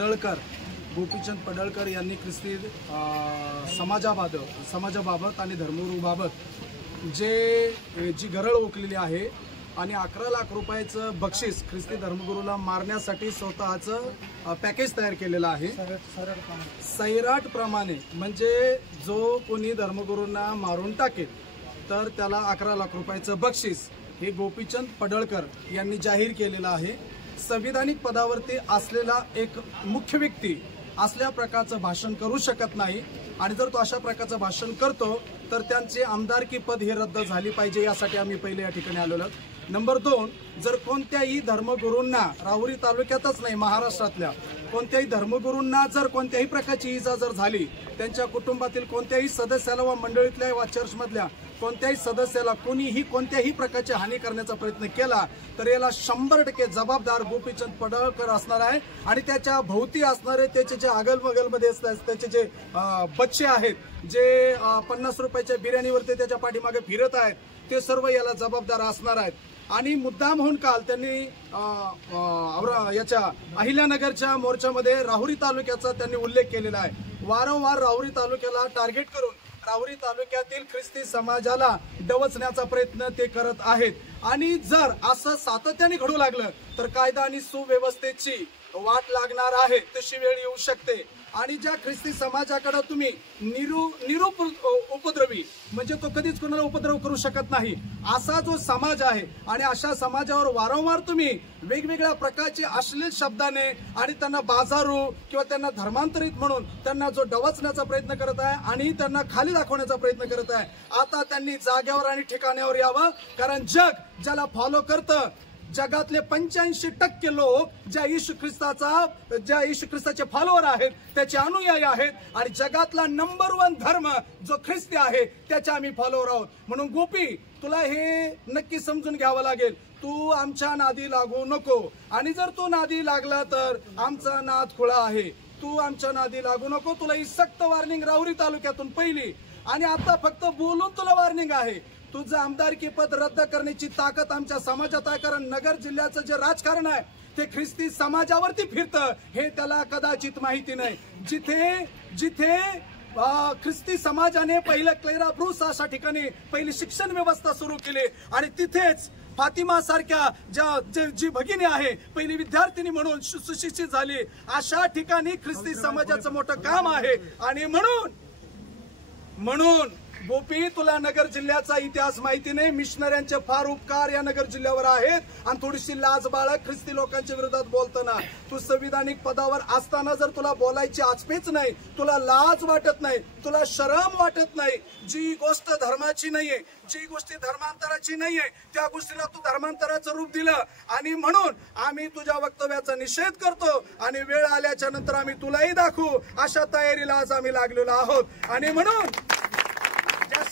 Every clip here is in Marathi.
पडळकर, गोपीचंद पडळकर यांनी ख्रिस्ती समाजाबाबत आणि धर्मगुरूबाबत जी गरळ ओकलेली आहे आणि 11 लाख रुपयाचं बक्षीस ख्रिस्ती धर्मगुरूला मारण्यासाठी स्वतःचं पॅकेज तयार केलेलं आहे सैराटप्रमाणे। म्हणजे जो कोणी धर्मगुरूंना मारून टाकेल तर त्याला 11 लाख रुपयाचं बक्षीस हे गोपीचंद पडळकर यांनी जाहीर केलेलं आहे। संविधानिक पदावरती असलेला एक मुख्य व्यक्ती असल्या प्रकारचं भाषण करू शकत नाही आणि जर तो अशा प्रकारचं भाषण करतो तर त्यांचे आमदारकी पद हे रद्द झाली पाहिजे, यासाठी आम्ही पहिले या ठिकाणी आलेलो आहोत। नंबर 2, जर कोणत्याही धर्मगुरूंना राहुरी तालुक्यातच नाही कोणत्याही धर्मगुरूंना जर कोणत्याही प्रकारची इजा जर झाली, त्यांच्या कुटुंबातील कोणत्याही सदस्याला व मंडळीतल्या वा चर्चमधल्या कोणत्याही सदस्याला कोणीही कोणत्याही प्रकारची हानी करण्याचा प्रयत्न केला तर याला 100% जबाबदार गोपीचंद पडळकर असणार आहे आणि त्याच्या भोवती असणारे त्याचे जे अगलबगलमध्ये असतात त्याचे जे बच्चे आहेत, जे 50 रुपयाच्या बिर्याणीवरती त्याच्या पाठीमागे फिरत आहेत, ते सर्व याला जबाबदार असणार आहेत। आणि मुद्दाम होऊन काल त्यांनी याच्या अहिल्यानगरच्या मोर्चामध्ये राहुरी तालुक्याचा त्यांनी उल्लेख केलेला आहे। वारंवार राहुरी तालुक्याला टार्गेट करून राहुरी तालुक्यातील ख्रिस्ती समाजाला डवचण्याचा प्रयत्न ते करत आहेत आणि जर असं सातत्याने घडू लागलं तर कायदा आणि सुव्यवस्थेची वाट लागणार आहे, तशी वेळ येऊ शकते। आणि ज्या ख्रिस्ती समाजाकडे तुम्ही उपद्रवी म्हणजे तो कधीच कोणाला उपद्रव करू शकत नाही असा जो समाज आहे आणि अशा समाजावर वारंवार तुम्ही वेगवेगळ्या प्रकारचे अश्लील शब्दाने आणि त्यांना बाजारू किंवा त्यांना धर्मांतरित म्हणून त्यांना जो डवचण्याचा प्रयत्न करत आहे आणि त्यांना खाली दाखवण्याचा प्रयत्न करत आहे, आता त्यांनी जाग्यावर आणि ठिकाणावर यावं। कारण जग ज्याला फॉलो करतं, जगातले 85% लोक ज्या येशू ख्रिस्ताचे फॉलोअर आहेत, त्याचे अनुयायी आहेत आणि जगातला नंबर 1 धर्म जो ख्रिस्ती आहे त्याचे आम्ही फॉलोअर आहोत। म्हणून गोपी, तुला हे नक्की समजून घ्यावं लागेल, तू आमच्या नादी लागू नको आणि जर तू नादी लागला तर आमचा नाद खुळा आहे। तू आमच्या नादी लागू नको, तुला ही सक्त वॉर्निंग राहुरी तालुक्यातून पहिली आणि आता फक्त बोलून तुला वॉर्निंग आहे। तुझं आमदारकी पद रद्द करण्याची ताकद आमच्या समाजात आहे, कारण नगर जिल्ह्याचं जे राजकारण आहे ते ख्रिस्ती समाजावरती फिरतं हे त्याला कदाचित माहिती नाही। जिथे ख्रिस्ती समाजाने पहिलं क्लेरा ब्रूस अशा ठिकाणी पहिली शिक्षण व्यवस्था सुरू केली आणि तिथेच फातिमा सारख्या जी भगिनी आहे पहिली विद्यार्थिनी म्हणून सुशिक्षित झाली, अशा ठिकाणी ख्रिस्ती समाजाचं मोठं काम आहे। आणि म्हणून गोपी, तुला नगर जिल्ह्याचा इतिहास माहिती नाही, मिशनऱ्यांचे फार उपकार या नगर जिल्ह्यावर आहेत आणि थोडीशी लाज बाळग ख्रिस्ती लोकांच्या विरोधात बोलताना। तू संविधानिक पदावर असताना जर तुला बोलायची आचपेच नाही, तुला लाज वाटत नाही, तुला शरम वाटत नाही, जी गोष्ट धर्माची नाहीये, जी गोष्टी धर्मांतराची नाहीये, त्या गोष्टीला तू धर्मांतराचं रूप दिलं आणि म्हणून आम्ही तुझ्या वक्तव्याचा निषेध करतो आणि वेळ आल्याच्या नंतर आम्ही तुलाही दाखवू अशा तयारीला आज आम्ही लागलेलो आहोत। आणि म्हणून ज्या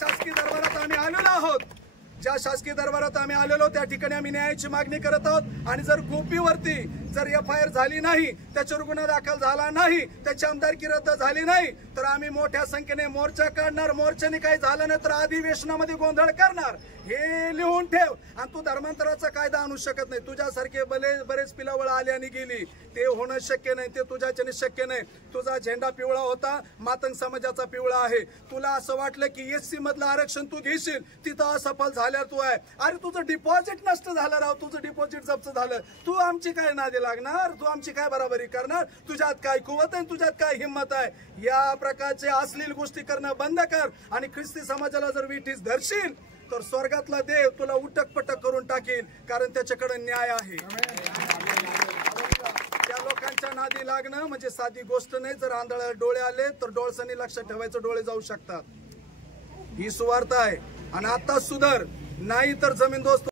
शासकीय दरबारात आम्ही आलेलो त्या ठिकाणी आम्ही न्यायाची मागणी करत आहोत आणि जर गोपीवरती जर FIR झाली नाही, त्याच्यावर गुन्हा दाखल झाला नाही, त्याची आमदारकी रद्द झाली नाही तर आम्ही मोठ्या संख्येने मोर्चा काढणार। मोर्चाने काही झालं नाही तर अधिवेशनामध्ये गोंधळ करणार, हे लिहून ठेव। आणि तू धर्मांतराचा कायदा आणू शकत नाही, तुझ्यासारखे बरेच पिलावळ आली आणि गेली, ते होणं शक्य नाही, ते तुझ्याच्याने शक्य नाही। तुझा झेंडा पिवळा होता, मातंग समाजाचा पिवळा आहे। तुला असं वाटलं की SC मधलं आरक्षण तू घेशील, तिथं असफल झाल्यावर तू आहे। अरे तुझं डिपॉझिट नष्ट झालं राव, तुझं डिपॉझिट जप्त झालं, तू आमची काय नादी लागणार, तू आमची काय बराबरी करणार, तुझ्यात काय कुवत आहे, तुझ्यात काय हिंमत आहे। या प्रकारचे अश्लील गोष्टी करणं बंद कर आणि ख्रिस्ती समाजाला जर विठीस धरशील तर स्वर्गातला देव तुला उटकपटक करून टाकील, कारण त्याच्याकडे न्याय आहे। त्या लोकांच्या नादी लागणं म्हणजे साधी गोष्ट नाही। जर आंधळ्याला डोळे आले तर डोळसानी लक्षात ठेवायचं, डोळे जाऊ शकतात। ही सुवार्थ आहे आणि आता सुधर, नाही तर जमीन दोस्त